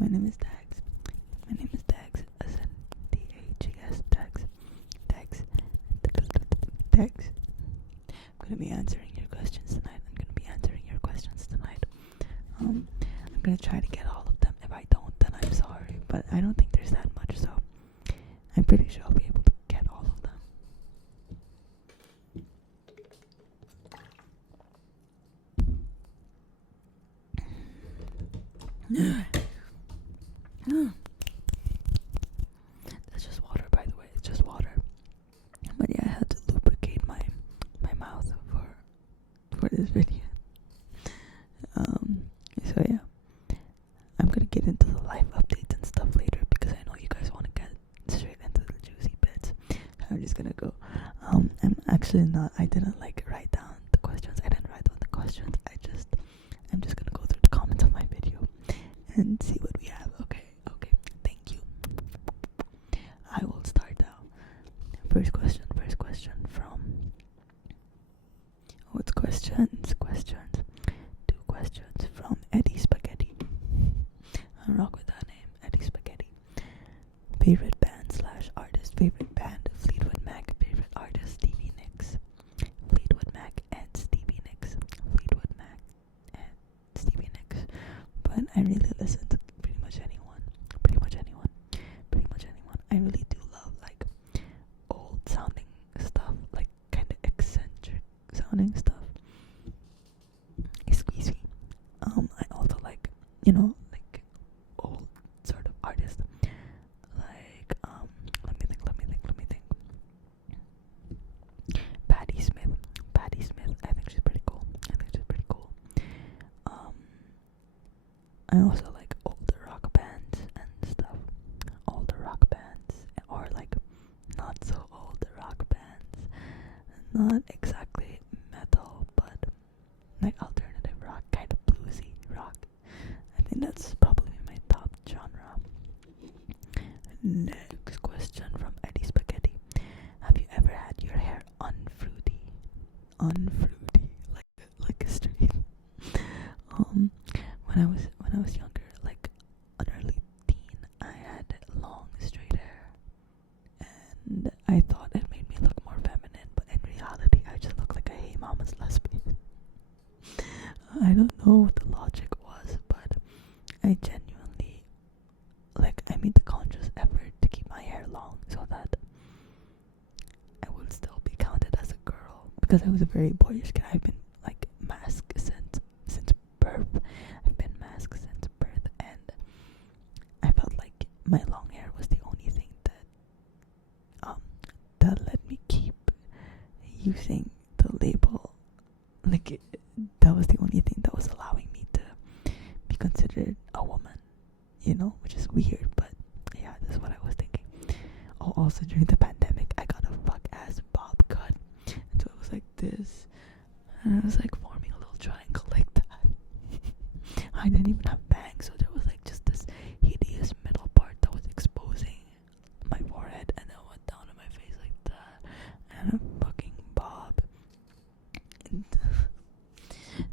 My name is Dags. My name is Dags, as in Dags. Dags. Dags. Dags. I'm gonna be answering your questions tonight. I'm gonna try to get all of them. If I don't, then I'm sorry. But I don't think there's that much, so I'm pretty sure I'll be able to get all of them. That's just water, by the way. It's just water. But yeah, I had to lubricate my mouth for this video. So yeah, I'm gonna get into the life updates and stuff later because I know you guys want to get straight into the juicy bits. I'm just gonna go. I'm actually not. I didn't write down the questions. I'm just gonna go through the comments of my video and see what we have. Okay. Thank you. I will start now. First question from. Oh, it's questions. Two questions from Eddie Spaghetti. I rock with that name, Eddie Spaghetti. Favorite band / artist. Favorite band, Fleetwood Mac. Favorite artist, Stevie Nicks. Fleetwood Mac and Stevie Nicks. But I really listen to pretty much anyone. I really do love old sounding stuff, kind of eccentric sounding stuff. Excuse me. I also old sort of artists. Let me think. Patti Smith. I think she's pretty cool. I also like older rock bands and stuff. Or not so old rock bands. Not exactly metal, but alternative rock, kind of bluesy rock. I think that's probably my top genre. Next question from Eddie Spaghetti. Have you ever had your hair unfruity? Like a straight. When I was younger, an early teen, I had long straight hair, and I thought it made me look more feminine. But in reality, I just look like a hey mama's lesbian. I don't know what the logic was, but I genuinely I made the conscious effort to keep my hair long so that I would still be counted as a girl, because I was a very boyish kid. I've been masked since birth. And I felt like my long hair was the only thing that let me keep using the label. That was the only thing that was allowing me to be considered a woman, which is weird, but yeah, that's what I was thinking. Oh, also during the pandemic, I got a fuck ass bob cut, and so it was like this, and I was forming a little triangle like that. I didn't even have bangs, so there was just this hideous middle part that was exposing my forehead, and then went down to my face like that, and a fucking bob. And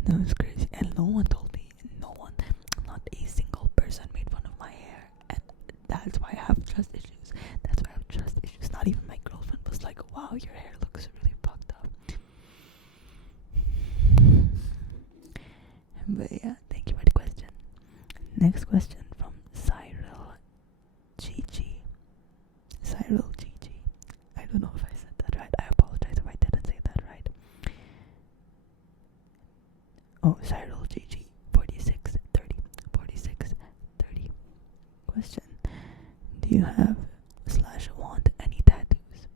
that was crazy, and no one told me. Not a single person made fun of my hair, and that's why I have trust issues. Not even my girlfriend was like, "Wow, your hair looks really fucked up." But yeah, thank you for the question. Next question from Cyril GG. I don't know if I said that right. I apologize if I didn't say that right. Oh, Cyril GG 4630. Question: do you have / want any tattoos?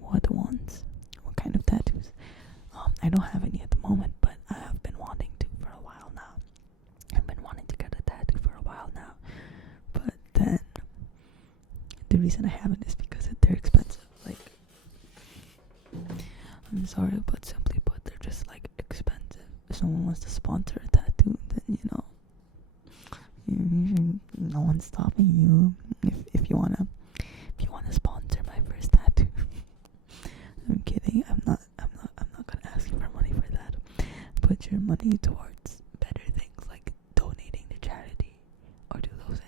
What ones? What kind of tattoos? I don't have any at the moment, but I have been wanting to for a while now. I've been wanting to get a tattoo for a while now, but then the reason I haven't is because they're expensive. I'm sorry, but simply put, they're just expensive. If someone wants to sponsor a tattoo, then no one's stopping you. If you wanna sponsor my first tattoo. I'm kidding. I'm not gonna ask you for money for that. Put your money towards better things like donating to charity, or do those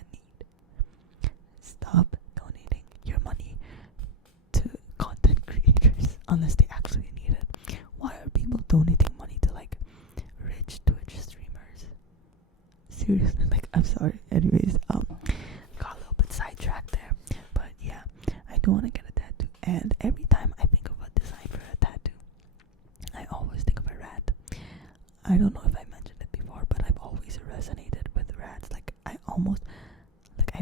unless they actually need it. Why are people donating money to like rich Twitch streamers? Seriously, like, I'm sorry. Anyways, got a little bit sidetracked there, but yeah, I do want to get a tattoo, and every time I think of a design for a tattoo, I always think of a rat. I don't know if I mentioned it before, but I've always resonated with rats. Like, I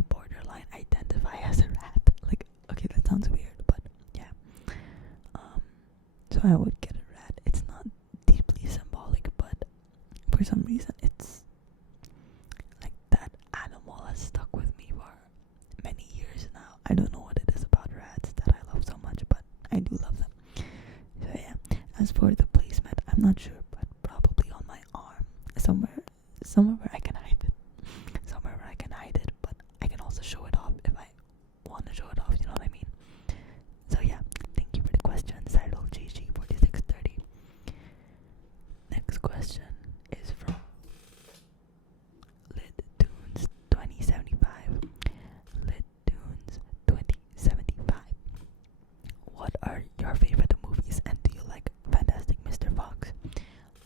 borderline identify as a rat. Like, okay, that sounds weird, but yeah. So I would get a rat. It's not deeply symbolic, but for some reason, it's like that animal has stuck with me for many years now. I don't know what it is about rats that I love so much, but I do love them. So yeah, as for the placement, I'm not sure, but probably on my arm, somewhere where I can hide it, but I can also show it off if I want to show it off. You know what I mean? So yeah, thank you for the question, Cyril GG4630. Next question is from LidTunes2075. LidTunes2075. What are your favorite movies, and do you like Fantastic Mr. Fox?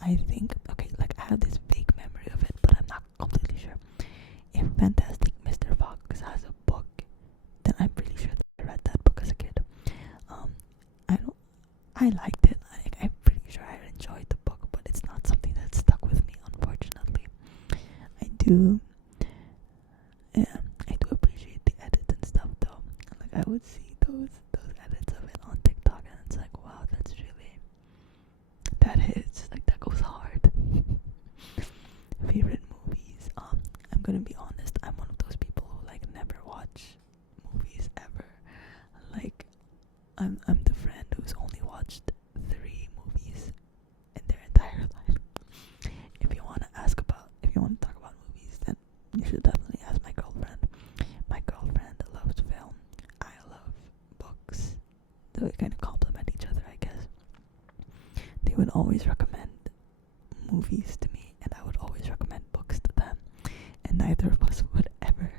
I think, okay, like, I have this vague memory of it, but I'm not completely sure. If Fantastic Mr. Fox has a book, then I'm pretty sure that I read that book as a kid. I liked it. I'm pretty sure I enjoyed the book, but it's not something that stuck with me, unfortunately. I do appreciate the edits and stuff, though. Like, I would see those edits of it on TikTok, and it's like, wow, that hits, like, that goes hard. Favorite movies. I'm gonna be honest, I'm one of those people who like never watch movies ever. Like, I'm the friend who's only watched 3 movies in their entire life. If you want to talk about movies, then you should definitely ask my girlfriend. My girlfriend loves film. I love books. So we kind of complement each other, I guess. They would always recommend movies to me, and I would always recommend books to them. And neither of us would ever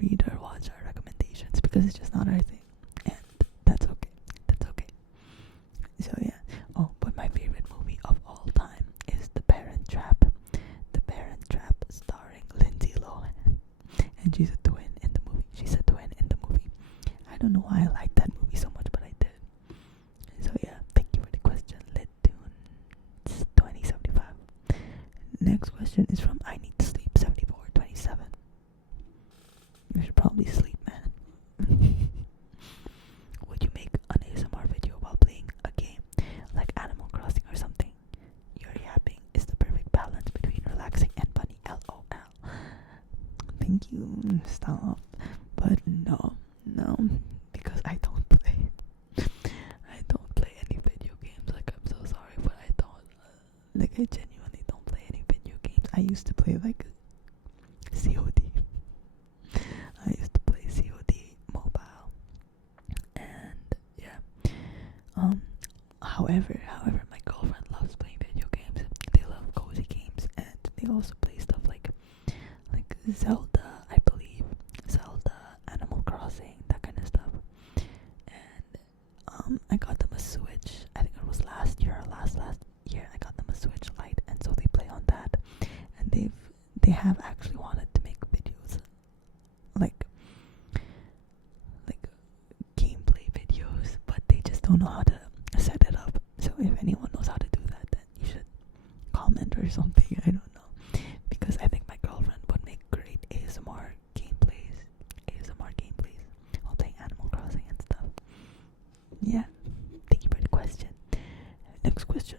read or watch our recommendations because it's just not our thing. And that's okay. So yeah. Oh, but my favorite movie of all time is The Parent Trap. The Parent Trap, starring Lindsay Lohan. And she's a twin in the movie. I don't know why I like that movie so much, but I did. So yeah, thank you for the question, LidTunes2075. Next question is from I Need to Sleep 7427. You should probably sleep, man. Would you make an ASMR video while playing a game like Animal Crossing or something? Your yapping is the perfect balance between relaxing and funny. LOL. Thank you. Stop. But no, because I don't play. I don't play any video games. Like, I'm so sorry, but I don't. Like, I genuinely don't play any video games. I used to play like COD. I used to play COD mobile, and yeah. However, my girlfriend loves playing video games. They love cozy games, and they also play stuff like Zelda, I believe, Animal Crossing, that kind of stuff. And I got them a Switch. I think it was last year or last year. I got them a Switch Lite, and so they play on that. And they have actually wanted to make videos like gameplay videos, but they just don't know how to set it up. So if anyone knows how to do that, then you should comment or something. I don't know, because I think my girlfriend would make great ASMR gameplays while playing Animal Crossing and stuff. Yeah, thank you for the question. Next question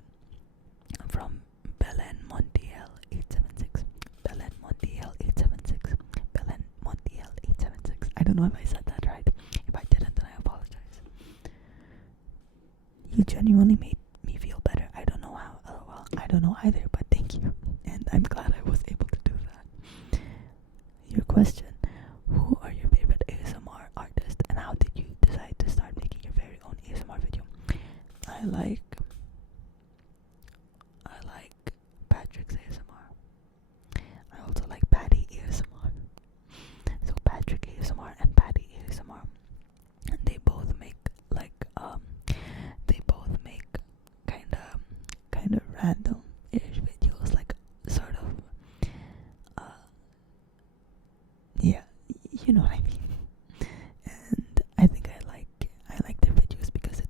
from Belen Montiel 876. I don't know if I said that right. If I didn't, then I apologize. You genuinely made me feel better. I don't know how. LOL. I don't know either, but thank you. And I'm glad I was able to do that. Your question: who are your favorite ASMR artists, and how did you decide to start making your very own ASMR video? I like Patrick's ASMR. I also like Patty ASMR. So Patrick ASMR and Patty ASMR, they both make know what I mean. And I think I like their videos because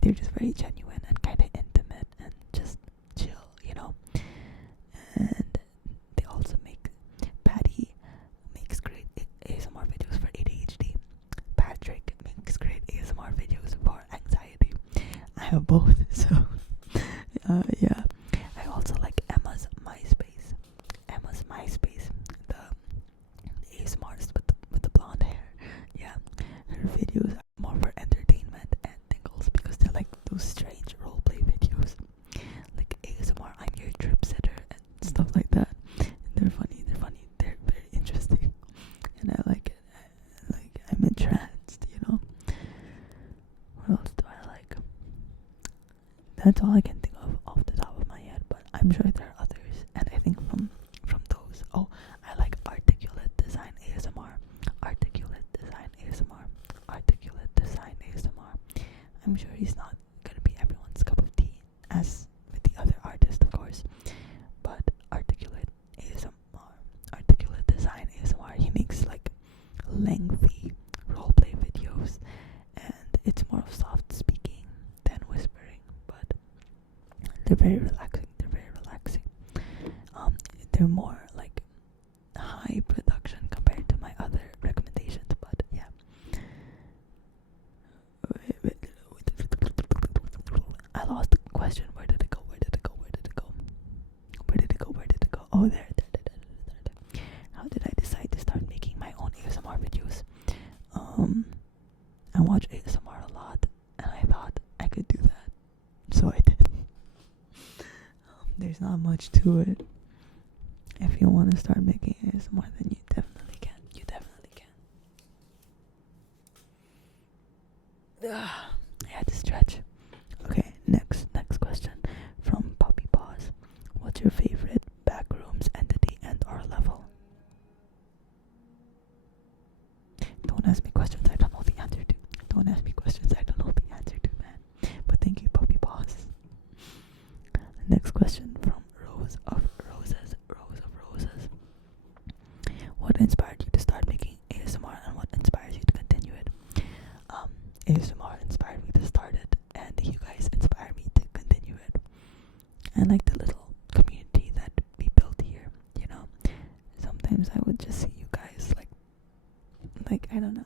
they're just very genuine and kind of intimate and just chill, you know. And they also Patty makes great ASMR videos for ADHD. Patrick makes great ASMR videos for anxiety. I have both, so yeah. I also like Emma's MySpace. The ASMR artist with the blonde hair. Yeah, her videos are more for entertainment and tingles because they're like those strange roleplay videos, like ASMR, I'm your trip sitter and stuff like that. And they're funny. They're very interesting, and I like it. I'm entranced, you know. What else do I like? That's all I can think of off the top of my head, but I'm sure there are others. And I think from those, I like Articulate Design ASMR. I'm sure he's not gonna be everyone's cup of tea, as with the other artists, of course. But Articulate Design ASMR, he makes like lengthy roleplay videos, and it's more of soft speaking than whispering, but they're very relaxing. They're more like high production compared to my other recommendations, but yeah. I lost the question. Where did it go? Oh, there. How did I decide to start making my own ASMR videos? I watch ASMR a lot, and I thought I could do that, so I did. There's not much to it. If you want to start making ASMR, then you definitely can. I had to stretch. Okay, next question from Puppy Paws. What's your favorite backrooms entity and or level? Don't ask me questions I don't know the answer to. Man. But thank you, Puppy Paws. Next question from Rose of Roses. What inspired you to start making ASMR, and what inspires you to continue it? ASMR inspired me to start it, and you guys inspire me to continue it. I like the little community that we built here, you know. Sometimes I would just see you guys like I don't know,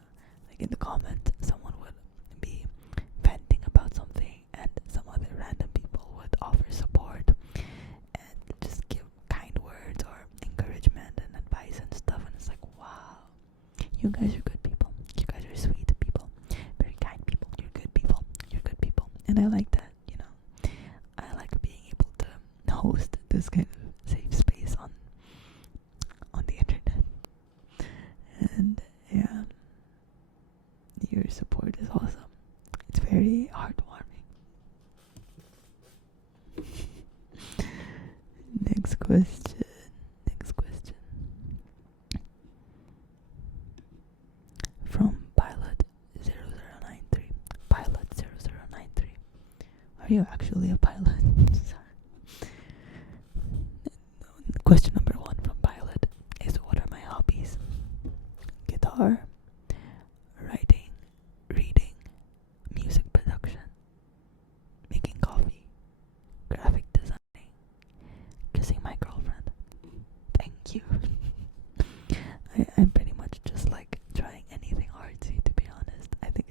like in the comments someone would be venting about something and some other random people would offer support and just give kind words or encouragement and advice and stuff, and it's like, wow, you guys are good people. You guys are sweet people. Very kind people. You're good people. And I like that, you know. I like being able to host this kind of safe space on the internet. And yeah, your support is awesome. It's very heartwarming. Next question. From Pilot0093. Are you actually a pilot? Question number 1 from Pilot is, what are my hobbies? Guitar, writing, reading, music production, making coffee, graphic designing, kissing my girlfriend. Thank you. I'm pretty much just like trying anything artsy, to be honest. I think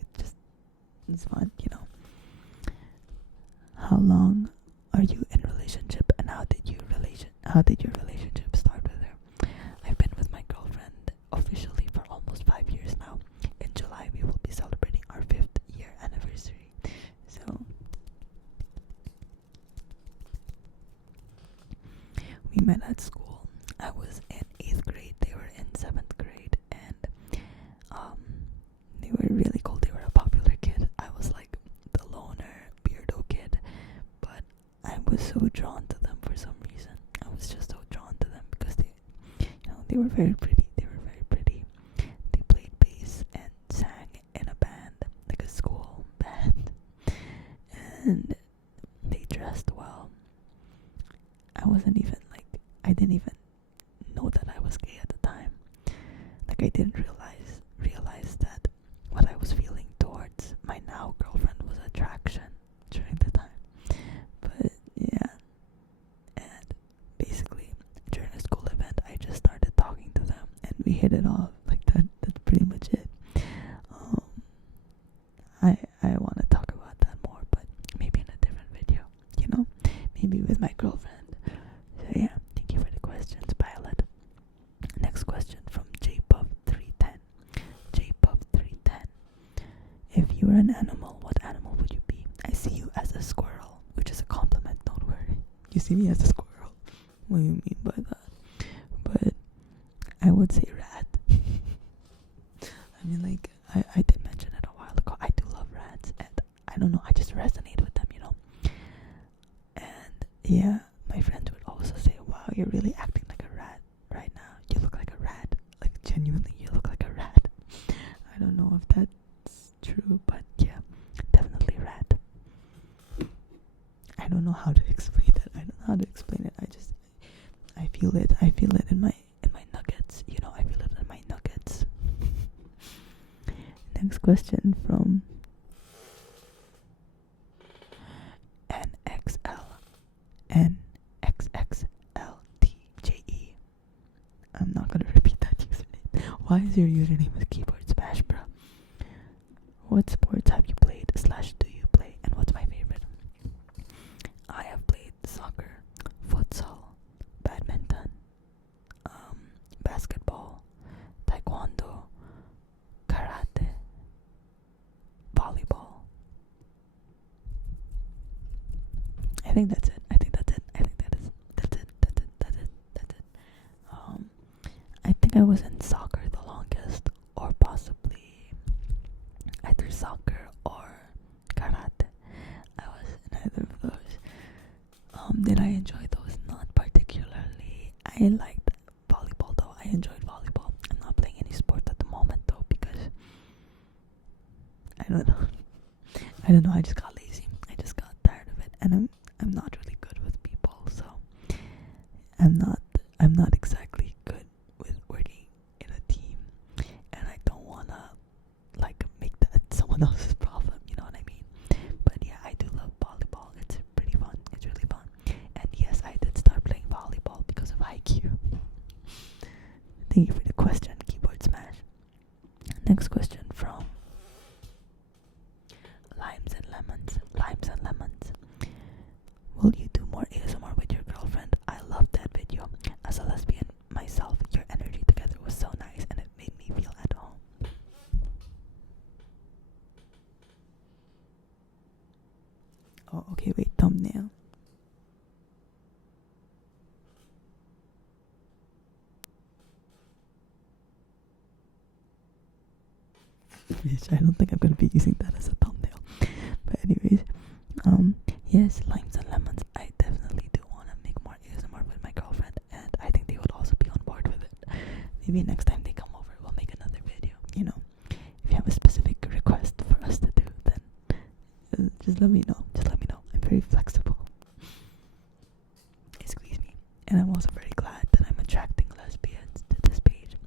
it's fun, you know. How long are you in relationship, and how did your relationship start with her? I've been with my girlfriend officially for almost 5 years now. In July we will be celebrating our 5th year anniversary. So we met at school. I was in 8th grade, they were in 7th grade, and they were really cool. They were a popular kid. I was like the loner beardo kid, but I was so drawn to them for some reason. I was just so drawn to them because they were very pretty. They played bass and sang in a band, like a school band, and they dressed well. I didn't even know that I was gay at the time. Like, I didn't realize we hit it off. Like that's pretty much it. Um, I want to talk about that more, but maybe in a different video. Maybe with my girlfriend. So yeah, thank you for the questions, Violet. Next question from JPuff310. JPuff310. If you were an animal, what animal would you be? I see you as a squirrel, which is a compliment, don't worry. You see me as a squirrel. What do you mean by that? But I would say rat. I mean, like, I did mention it a while ago. I do love rats, and I don't know, I just resonate with them, And yeah, my friends would also say, wow, you're really acting like a rat right now. You look like a rat. Like, genuinely, you look like a rat. I don't know if that's true, but yeah, definitely rat. I don't know how to explain that. I don't know how to explain it. I feel it. I feel it in my nuggets. I feel it in my nuggets. Next question from NXXLTJE. I'm not gonna repeat that username. Why is your username a keyboard smash, bro? What sports have you played / do you play, and what's my favorite? I have played soccer, futsal, badminton, basketball, taekwondo, karate, volleyball. I think that's it. I think I was in soccer the longest, or possibly either soccer or karate. I was in either of those. Did I enjoy those? Not particularly. I liked volleyball though. I enjoyed volleyball. I'm not playing any sport at the moment though because I don't know. I just got lazy. I just got tired of it, and I'm not really good with people, so I'm not exactly good with working in a team, and I don't wanna make that someone else's problem. You know what I mean? But yeah, I do love volleyball. It's pretty fun. It's really fun. And yes, I did start playing volleyball because of IQ. Thank you for the question, Keyboard Smash. Next question from Limes and Lemons. Will you do more ASMR with your girlfriend? I loved that video. As a lesbian myself, your energy together was so nice and it made me feel at home. Oh, okay, wait, thumbnail. Bitch, I don't think I'm gonna be using that as a thumbnail. But anyways, yes, Limes and Lemons. I definitely do want to make more ASMR with my girlfriend, and I think they would also be on board with it. Maybe next time they come over, we'll make another video. If you have a specific request for us to do, then just let me know. I'm very flexible. Excuse me. And I'm also very glad that I'm attracting lesbians to this page.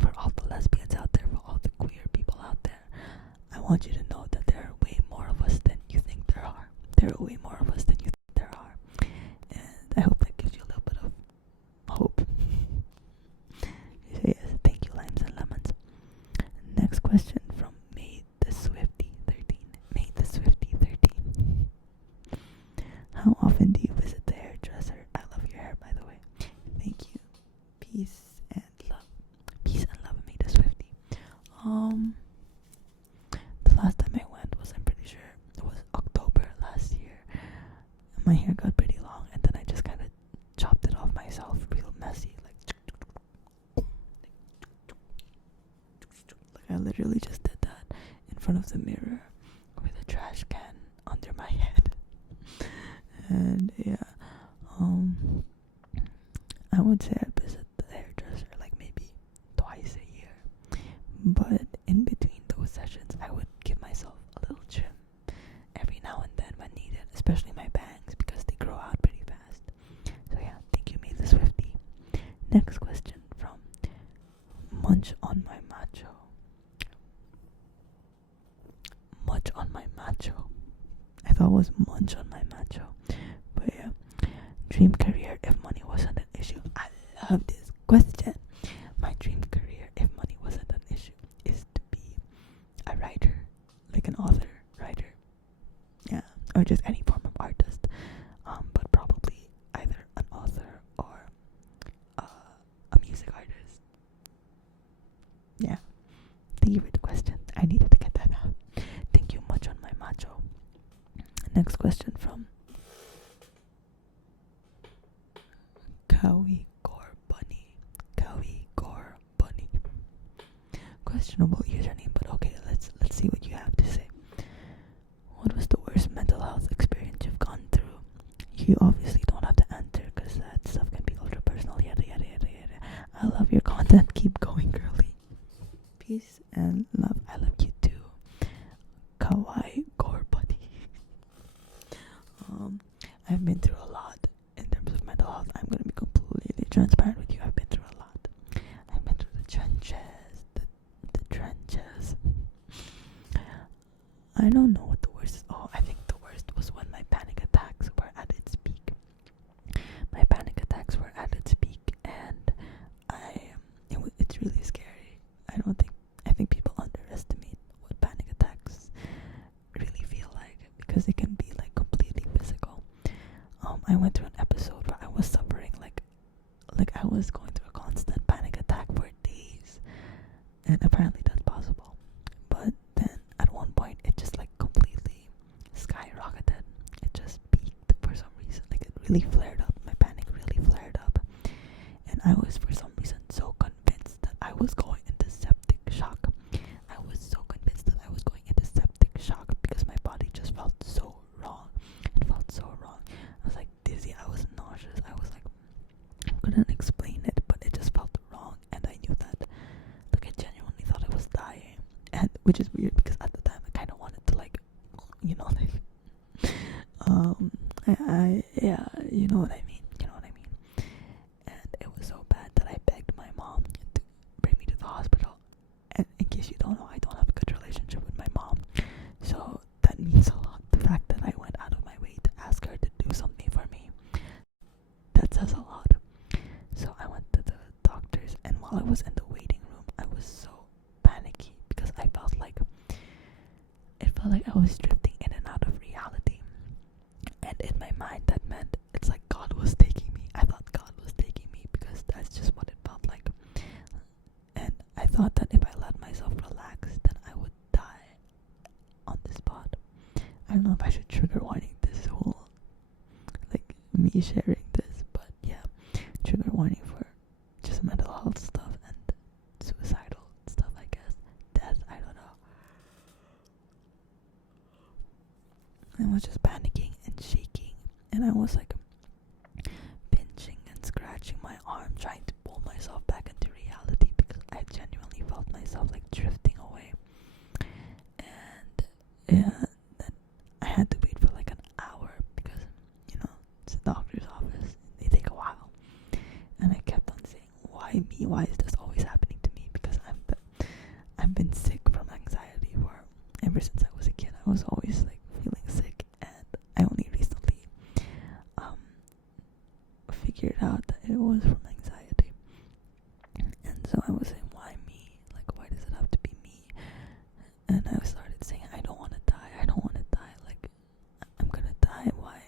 For all the lesbians out there, for all the queer people out there, I want you to know that there are way more of us than you think there are. And I hope that gives you a little bit of hope. So yes, thank you, Limes and Lemons. Next question from May the Swifty 13. How often do you visit the hairdresser? I love your hair, by the way. Thank you. Peace and love, May the Swifty. The last time I went was, I'm pretty sure it was October last year. My hair got pretty long, and then I just kind of chopped it off myself, real messy, like I literally just did that in front of the mirror with a trash can under my head. And yeah, I would say I visit the hairdresser like maybe twice a year, but in between those sessions I would give myself a little trim every now and then when needed, especially my bangs because they grow out pretty fast. So yeah, thank you, May the Swifty. Next question from Munch on my Macho. I thought it was Munch on my Macho. But yeah, dream career if money wasn't an issue. I love this question. My dream career, if money wasn't an issue, is to be a writer, like an author, writer. Yeah, or just any form of artist. But probably either an author or a music artist. Yeah. Thank you for the question. I needed to get that out. Thank you much on my macho. Next question from Kawi Gore Bunny. Kawi Gore Bunny. Questionable username, but okay, let's see what you have to say. What was the worst mental health experience you've gone through? You obviously don't have to answer because that stuff can be ultra personal. Yada yada yada yada. I love your content. Keep going, girly. Peace and love. I love you too. Kawaii Gore Buddy. I've been through a lot in terms of mental health. I'm gonna be completely transparent with you. I've been through a lot. I've been through the trenches. The trenches. I don't know what the worst is. Oh, I think the worst was when my panic attacks were at its peak. My panic attacks were at its peak, and it's really scary. I think people underestimate what panic attacks really feel like, because it can be like completely physical. I went through an episode where I was suffering like I was going through a constant panic attack for days, and apparently that's possible. But then at one point it just like completely skyrocketed. It just peaked for some reason. Like it really flared up. My panic really flared up, and I was for some reason so convinced that I was going into septic shock. I was so convinced that I was going into septic shock because my body just felt so wrong. It felt so wrong. I was like dizzy. I was nauseous. I was like, I couldn't explain it, but it just felt wrong, and I knew that. Like I genuinely thought I was dying, and which is weird because at the time I kind of wanted to like, yeah, you know what I mean. And it was so bad that I begged my mom to bring me to the hospital. And in case you don't know, I don't have a good relationship with my mom, so that means a lot. The fact that I went out of my way to ask her to do something for me, that says a lot. So I went to the doctors, and while I was in the waiting room, I was so panicky because it felt like I was drifting in and out of reality. And in my mind, that meant it's like God was taking me. I thought God was taking me because that's just what it felt like. And I thought that if I let myself relax, then I would die on the spot. I don't know if I should trigger warning this whole, like, me sharing this, but yeah, trigger warning for just mental health stuff and suicidal stuff, I guess. Death, I don't know. I was just panicking and shaking, and I was like pinching and scratching my arm, trying to pull myself back into reality because I genuinely felt myself like drifting away. And yeah, then I had to wait for like an hour because, it's a doctor's office. They take a while. And I kept on saying, why me? Why is this always happening to me? Because I've been sick from anxiety ever since I was a kid. I was always like feeling sick, and I only recently figured out that it was from anxiety. And so I was saying, why me? Like, why does it have to be me? And I started saying, I don't want to die. I don't want to die. Like, I'm gonna die. Why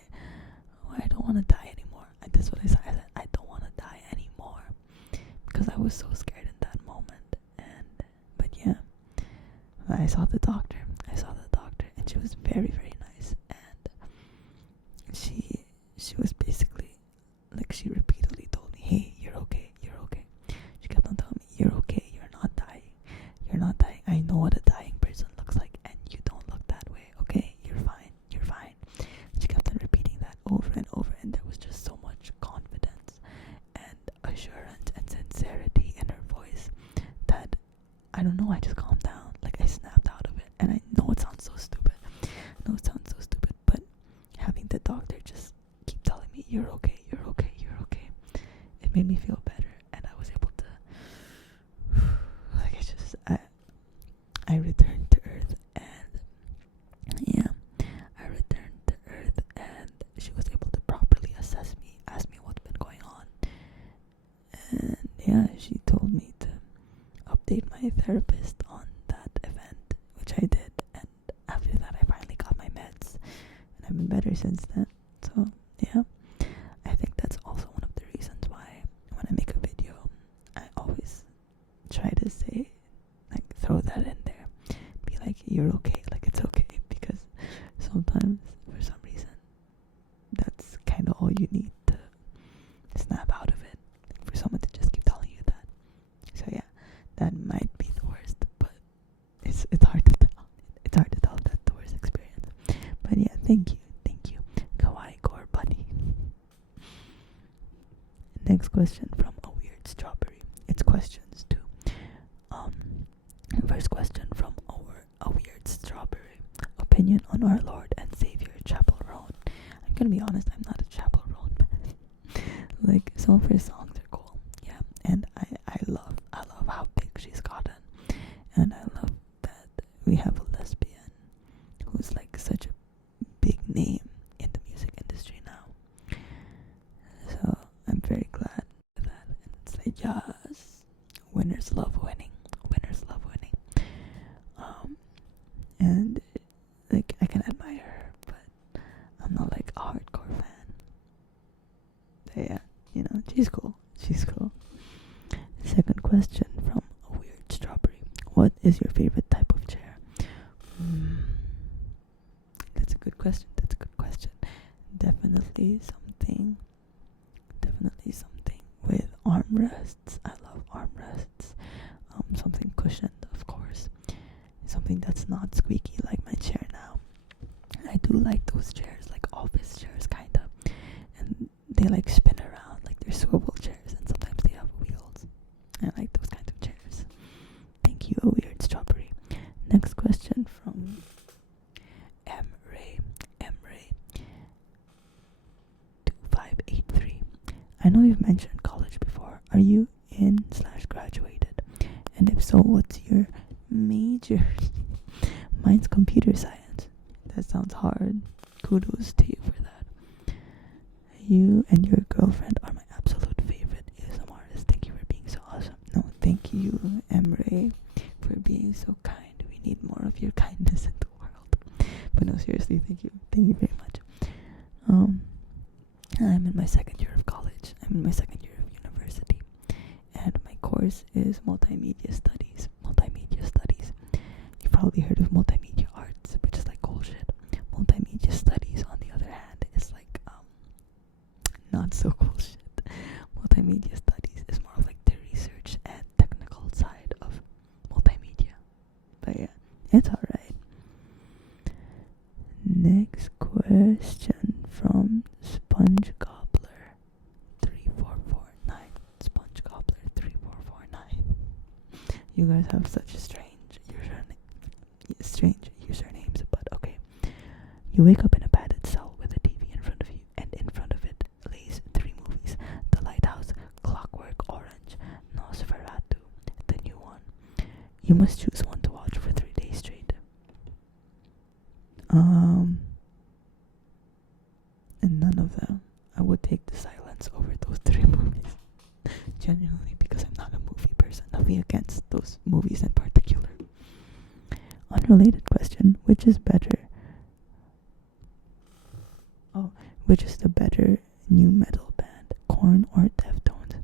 I don't want to die anymore. That's what I said. I said, I don't want to die anymore, because I was so scared in that moment. But yeah, I saw the doctor, and she was very, very nice. And she was basically like, she repeatedly told me, hey, you're okay. She kept on telling me, you're okay, you're not dying. I know what a dying person looks like, and you don't look that way. Okay, you're fine. She kept on repeating that over and over, and there was just so much confidence and assurance and sincerity in her voice that, I don't know, I just calmed down. Like, I snapped out of it. And I know it sounds so stupid. But having the doctor just keep telling me, you're okay. It made me feel better, and I was able to, like, I returned to earth, and yeah, she was able to properly assess me, ask me what's been going on, she told me to update my therapist on that event, which I did, and after that I finally got my meds, and I've been better since then. So yeah, I think that's also one of the reasons why when I make a video, I always try to say, like, throw that in there, be like, you're okay, like, it's okay, because sometimes for some reason that's kind of all you need to snap out of it, for someone to just keep telling you that. So yeah, that might be the worst, but it's hard to tell. It's hard to tell if that's the worst experience. But yeah, thank you, kawaii core buddy. Next question from a weird strawberry. It's questions too. First question from a weird strawberry. Opinion on our Lord and Savior Chapel Roan. I'm gonna be honest, I'm not a Chapel Roan fan. Like, some of her songs are cool, yeah, and I love how big she's gotten, and I love that we have a lesbian who's like such a big name in the music industry now. So I'm very glad for that, and it's like, yes, winners love winning. And like, I can admire her, but I'm not like a hardcore fan. But yeah, she's cool. Second question from a weird strawberry. What is your favorite type of chair? That's a good question. Definitely something with armrests. I love armrests. Something cushioned, of course. Something that's not squeaky like my chair now. I do like those chairs, like office chairs, kinda, and they like spin around like they're swivel chairs, and sometimes they have wheels. I like those kinds of chairs. Thank you, a weird strawberry. Next question from M Ray 2583. I know you've mentioned college before. Are you in/graduated? And if so, what's your major? Mine's computer science. That sounds hard. Kudos to you for that. You and your girlfriend are my absolute favorite ASM artists. Thank you for being so awesome. No, thank you, Emre, for being so kind. We need more of your kindness in the world. But no, seriously, thank you very much. I'm in my second year of college. I'm in my second year of university, and my course is multimedia studies. You've probably heard of multimedia arts, which is like bullshit. Multimedia studies, on the other hand, is like not so cool shit. Multimedia studies is more of like the research and technical side of multimedia. But yeah, it's alright. Next question from Sponge Gobbler 3449. Sponge Gobbler 3449. You guys have such strange usernames, but okay. You wake up in a padded cell with a TV in front of you, and in front of it lays 3 movies: The Lighthouse, Clockwork Orange, Nosferatu, the new one. You must choose one to watch for 3 days straight. And none of them. I would take the silence over those 3 movies. Genuinely, because I'm not a movie person. Nothing against those movies in particular. Unrelated question, which is the better new metal band, Korn or Deftones?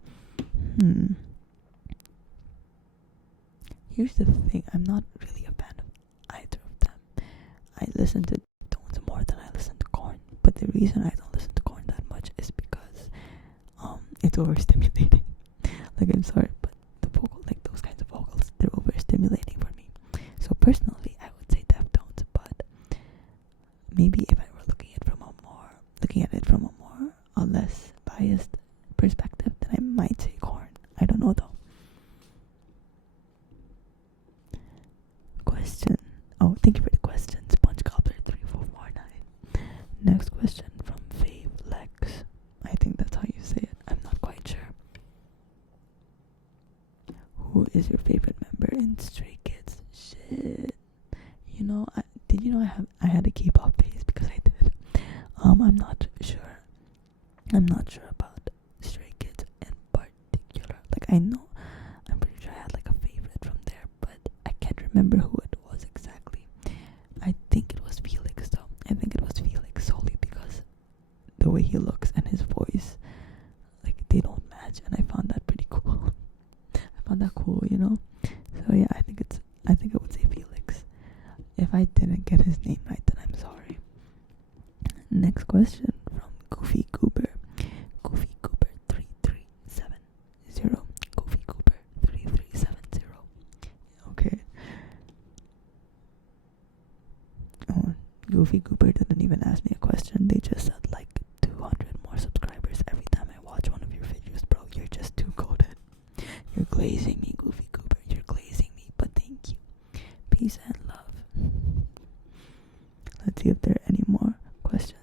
Here's the thing, I'm not really a fan of either of them. I listen to Deftones more than I listen to Korn, but the reason I don't listen to Korn that much is because it's overstimulating. Like, I'm sorry, but those kinds of vocals, they're overstimulating for me. So personally, I would say Deftones, but maybe if I were looking at it from a less biased perspective, then I might say Korn. I don't know though. Question. Oh, thank you for the question, Sponge Gobbler 3449. Next question from Fave Lex. I think that's how you say it. I'm not quite sure. Who is your favorite member in Stray Kids? Shit. Did you know I had a K-pop phase, because I did. I'm not sure about Stray Kids in particular. Like, I know remember who it was exactly. I think it was Felix though. I think it was Felix solely because the way he looks and his voice, like, they don't match, and I found that pretty cool. I found that cool, you know. So yeah, I think I would say Felix. If I didn't get his name right, then I'm sorry. Next question from Goofy Cooper. Goofy Cooper 3370. Goofy Cooper 3370. Okay. Oh, Goofy Cooper didn't even ask me a question. They just said like 200 more subscribers every time I watch one of your videos, bro. You're just too coded. You're glazing me, Goofy Cooper. You're glazing me, but thank you. Peace and love. Let's see if there are any more questions.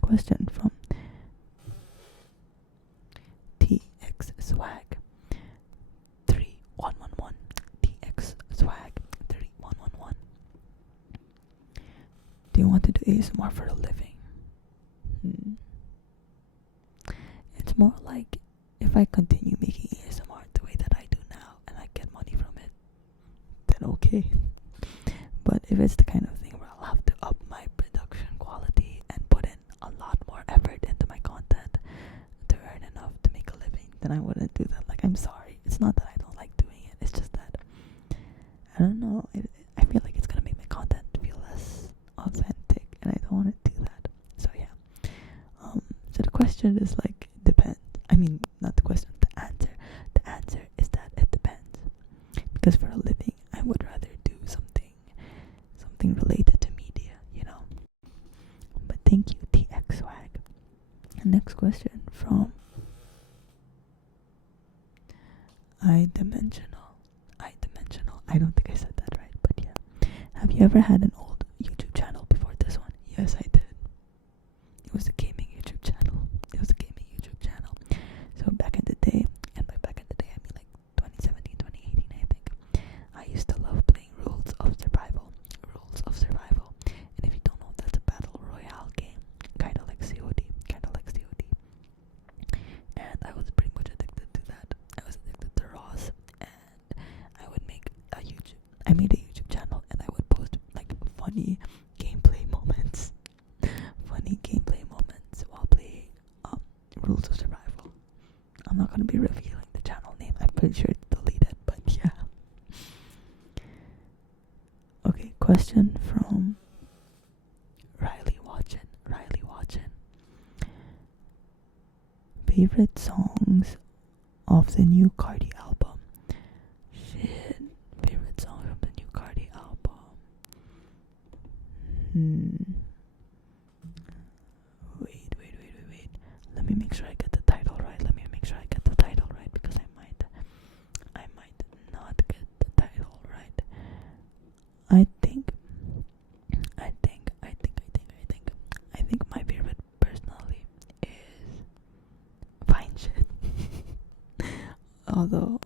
Question from TX Swag 3111. TX Swag 3111. Do you want to do ASMR for a living? It's more like if I continue making ASMR the way that I do now and I get money from it, then okay. But if it's the kind of thing where I'll have to up my production quality and put in a lot more effort into my content to earn enough to make a living, then I wouldn't do that. Like, I'm sorry. It's not that I don't like doing it. It's just that, I don't know. I feel like it's going to make my content feel less authentic, and I don't want to do that. So yeah. So the question is like, depends. I mean, not the question, the answer. The answer is that it depends. Because for a living, I would rather do something related to media, you know. But thank you, TX Swag. Next question from iDimensional. I don't think I said that right, but yeah. Have you ever had an old YouTube channel before this one? Yes, I did. It was a gaming YouTube channel. So back in the day, and by back in the day I mean like 2017, 2018, I think, I used to love playing Rules of Survival. And if you don't know, that's a battle royale game, kind of like COD. And I was pretty much addicted to that. I was addicted to Ross, and I made a YouTube channel, and I would post like funny gameplay moments while playing Rules of Survival. I'm not gonna be revealing the channel name. I'm pretty sure it's deleted, but yeah. Okay, question from Riley Watchin. Favorite songs of the new Cardi album? Shit. Favorite songs from the new Cardi album. Wait. Let me make sure I get the title right. Because I might not get the title right. I think my favorite personally is Fine Shit. although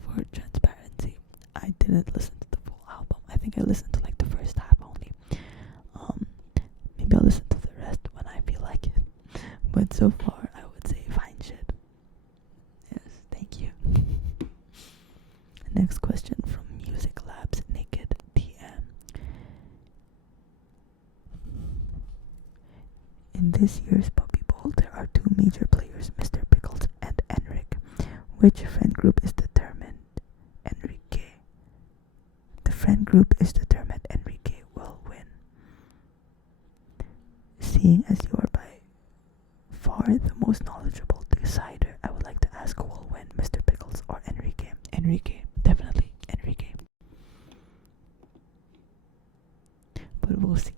for transparency, I didn't listen to the full album. I think I listened to like the first half only. Maybe I'll listen to the rest when I feel like it. But so far, I would say Fine Shit. Yes, thank you. Next question from Music Labs Naked DM. In this year's Puppy Bowl, there are two major players, Mr. Pickles and Enric. Which friend group is determined Enrique? The friend group is determined Enrique will win. Seeing as you are by far the most knowledgeable decider, I would like to ask who will win, Mr. Pickles or Enrique? Enrique, definitely Enrique. But we'll see.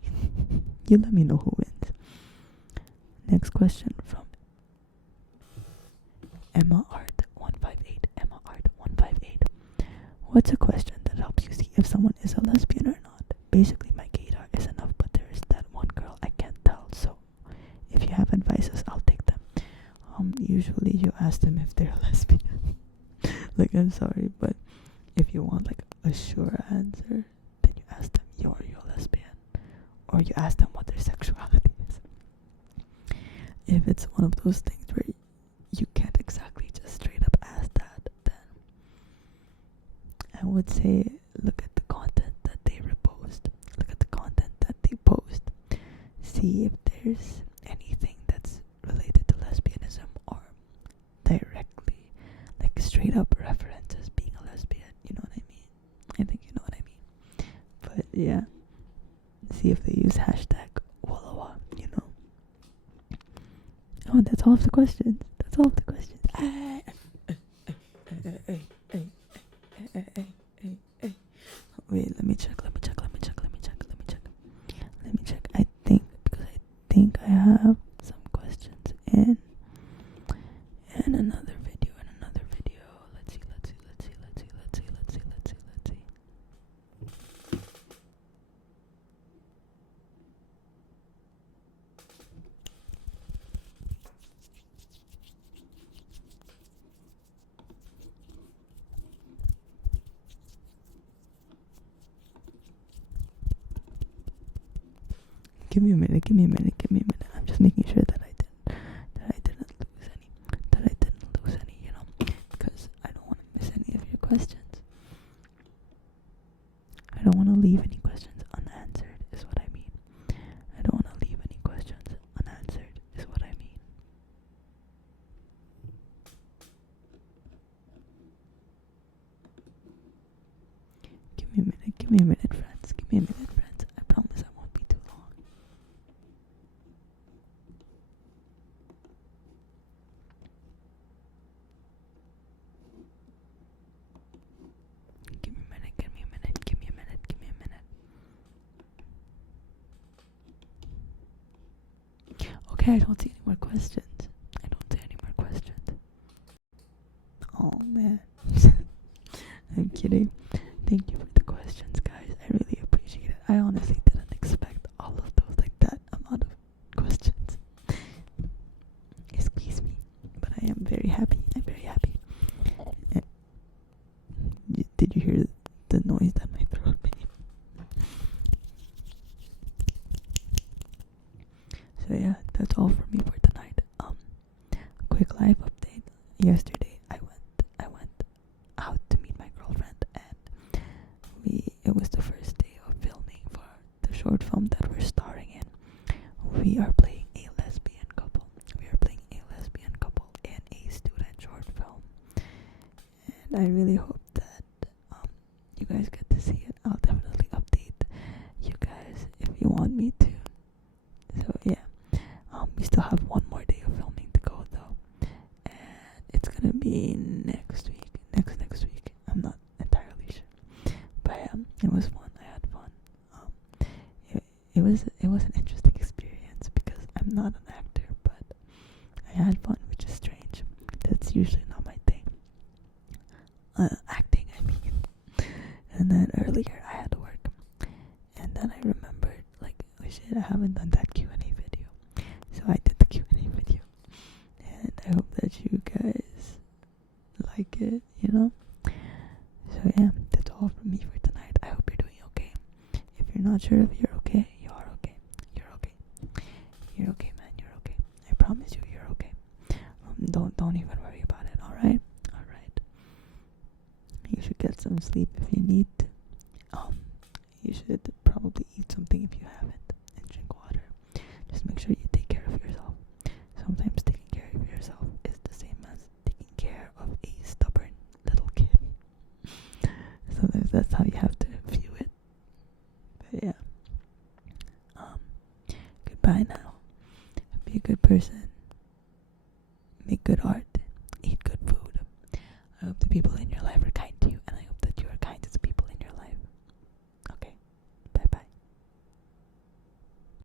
You let me know who wins. Next question from Emma Art 158. What's a question that helps you see if someone is a lesbian or not? Basically, my gaydar is enough, but there is that one girl I can't tell. So, if you have advices, I'll take them. Usually you ask them if they're a lesbian. Like, I'm sorry, but if you want like a sure answer, then you ask them, are you a lesbian? Or you ask them what their sexuality is. If it's one of those things where you can't exactly just straight up ask that, then I would say look at the content see if there's anything that's related to lesbianism or directly, like straight up references being a lesbian. You know what I mean? I think you know what I mean. But yeah, see if they use hashtag Walla Walla, you know. Oh, that's all of the questions. That's all of the questions. Wait, let me check. I think I have some questions in another video. Let's see. Give me a minute. I'm just making sure that I didn't lose any, you know, because I don't want to miss any of your questions. I don't want to leave any questions unanswered, is what I mean. Give me a minute, friends. I promise I won't be too long. Give me a minute. Okay, I don't see any more questions. Oh man. I'm kidding. Thank you for the questions, guys. I really appreciate it. I honestly didn't expect all of those, like that amount of questions. Excuse me, but I am very happy. Did you hear the noise that my throat made? So yeah, that's all for me for tonight. Quick life update. Yesterday I went out to meet my girlfriend, and it was the first day of filming for the short film that we're starring in. We are playing a lesbian couple in a student short film, and I really hope that you guys get to see it. I'll definitely update you guys if you want me to. So yeah, we still have one more day of filming to go though, and it's gonna be next week. I'm not entirely sure, but it was fun. I had fun. It was an interesting experience because I'm not an actor, but I had fun, which is strange. That's usually not my thing. Acting, I mean. And then earlier I had to work, and then I remembered, like, oh shit, I haven't done that Q&A video, so I did the Q&A video, and I hope that you guys like it, you know. So yeah, that's all from me for tonight. I hope you're doing okay. If you're not sure if you're okay, you are okay. You're okay, man. You're okay. I promise you're okay. Don't even worry about it. All right. You should get some sleep if you need to. You should probably eat something if you haven't, and drink water. Just make sure you take care of yourself. Sometimes taking care of yourself is the same as taking care of a stubborn little kid. Sometimes that's how you have to view it. But yeah. Goodbye now. Be a good person. Make good art. Eat good food. I hope the people in your life are kind